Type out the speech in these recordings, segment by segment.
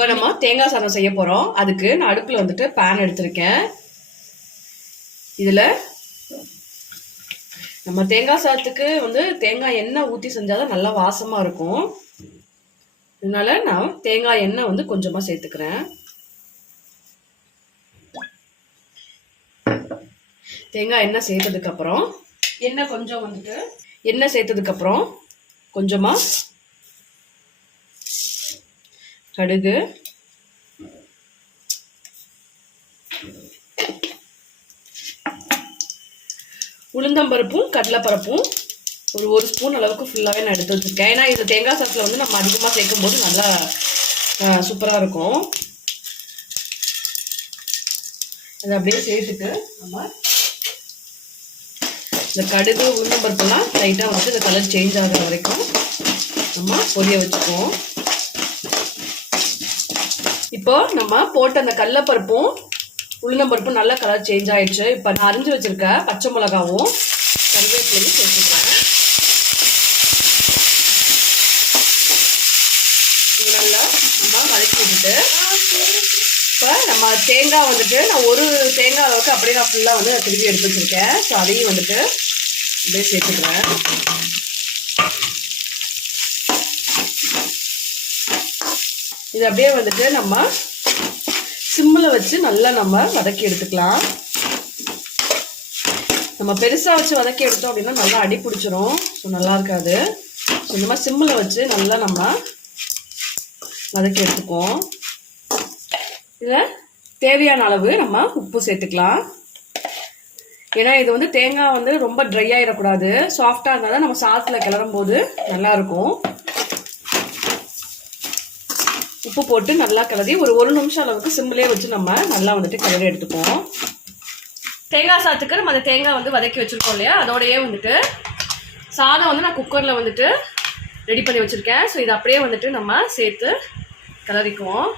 இப்போ நம்ம தேங்காய் சாதம் செய்ய போகிறோம். அதுக்கு நான் அடுப்பில் வந்துட்டு பேன் எடுத்திருக்கேன். இதில் நம்ம தேங்காய் சாதத்துக்கு வந்து தேங்காய் எண்ணெய் ஊற்றி செஞ்சாதான் நல்லா வாசமாக இருக்கும். அதனால நான் தேங்காய் எண்ணெய் வந்து கொஞ்சமாக சேர்த்துக்கிறேன். தேங்காய் எண்ணெய் சேர்த்ததுக்கப்புறம் எண்ணெய் கொஞ்சம் வந்துட்டு எண்ணெய் சேர்த்ததுக்கப்புறம் கொஞ்சமாக கடுகு, உளுந்தம்பருப்பும் கடலைப்பருப்பும் ஒரு ஸ்பூன் அளவுக்கு ஃபுல்லாகவே நான் எடுத்து வச்சுருக்கேன். ஏன்னா இது தேங்காய் சாதத்தில் வந்து நம்ம அதிகமாக சேர்க்கும் போது நல்லா சூப்பராக இருக்கும். அதை அப்படியே சேர்த்துட்டு நம்ம இந்த கடுகு உளுந்தம்பருப்புலாம் லைட்டாக வந்து இந்த கலர் சேஞ்ச் ஆகிற வரைக்கும் நம்ம பொரிய வச்சுக்குவோம். இப்போ நம்ம போட்ட அந்த கடலைப்பருப்பும் உளுந்தம்பருப்பும் நல்லா கலர் சேஞ்ச் ஆயிடுச்சு. இப்போ நான் அரிஞ்சு வச்சிருக்க பச்சை மிளகாவும் கருவேப்பிலையும் சேர்த்துக்கிறேன். இது நல்லா நம்ம வதக்கி விட்டுட்டு இப்போ நம்ம தேங்காய் வந்துட்டு நான் ஒரு தேங்காய் அளவுக்கு அப்படியே நான் ஃபுல்லாக வந்து நான் திருப்பி எடுத்து வச்சுருக்கேன். ஸோ அதையும் வந்துட்டு அப்படியே சேர்த்துக்கிறேன். இது அப்படியே வந்துட்டு நம்ம சிம்மில் வச்சு நல்லா நம்ம வதக்கி எடுத்துக்கலாம். நம்ம பெருசாக வச்சு வதக்கி எடுத்தோம் அப்படின்னா நல்லா அடி பிடிச்சிரும். ஸோ நல்லா இருக்காது. ஸோ இந்த மாதிரி சிம்மில் வச்சு நல்லா நம்ம வதக்கி எடுத்துக்குவோம். இதில் தேவையான அளவு நம்ம உப்பு சேர்த்துக்கலாம். ஏன்னா இது வந்து தேங்காய் வந்து ரொம்ப ட்ரை ஆகிடக்கூடாது. சாஃப்டாக இருந்தால் தான் நம்ம சாதத்தில் கிளறும் போது நல்லாயிருக்கும். உப்பு போட்டு நல்லா கிளறி ஒரு நிமிஷம் அளவுக்கு சிம்மிலே வச்சு நம்ம நல்லா வந்துட்டு கிளறி எடுத்துப்போம். தேங்காய் சாதத்துக்கு நம்ம அந்த தேங்காய் வந்து வதக்கி வச்சுருக்கோம் இல்லையா, அதோடையே வந்துட்டு சாதம் வந்து நான் குக்கரில் வந்துட்டு ரெடி பண்ணி வச்சுருக்கேன். ஸோ இது அப்படியே வந்துட்டு நம்ம சேர்த்து கிளறிக்குவோம்.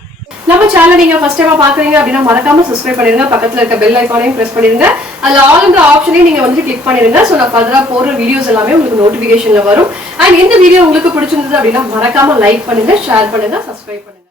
நம்ம சேனல் நீங்க ஃபர்ஸ்ட் டைமா பாக்குறீங்க அப்படின்னா மறக்காம சப்ஸ்கிரைப் பண்ணிருங்க. பக்கத்துல இருக்க பெல் ஐகானையும் பிரஸ் பண்ணிருங்க. அதுல ஆல்ன்ற ஆப்ஷனையும் நீங்க வந்து கிளிக் பண்ணிருங்க. ஸோ நான் ஃபர்தரா போடுற வீடியோஸ் எல்லாமே உங்களுக்கு நோட்டிபிகேஷன்ல வரும். அண்ட் இந்த வீடியோ உங்களுக்கு பிடிச்சிருந்தது அப்படின்னா மறக்காம லைக் பண்ணுங்க, ஷேர் பண்ணுங்க, சப்ஸ்கிரைப் பண்ணுங்க.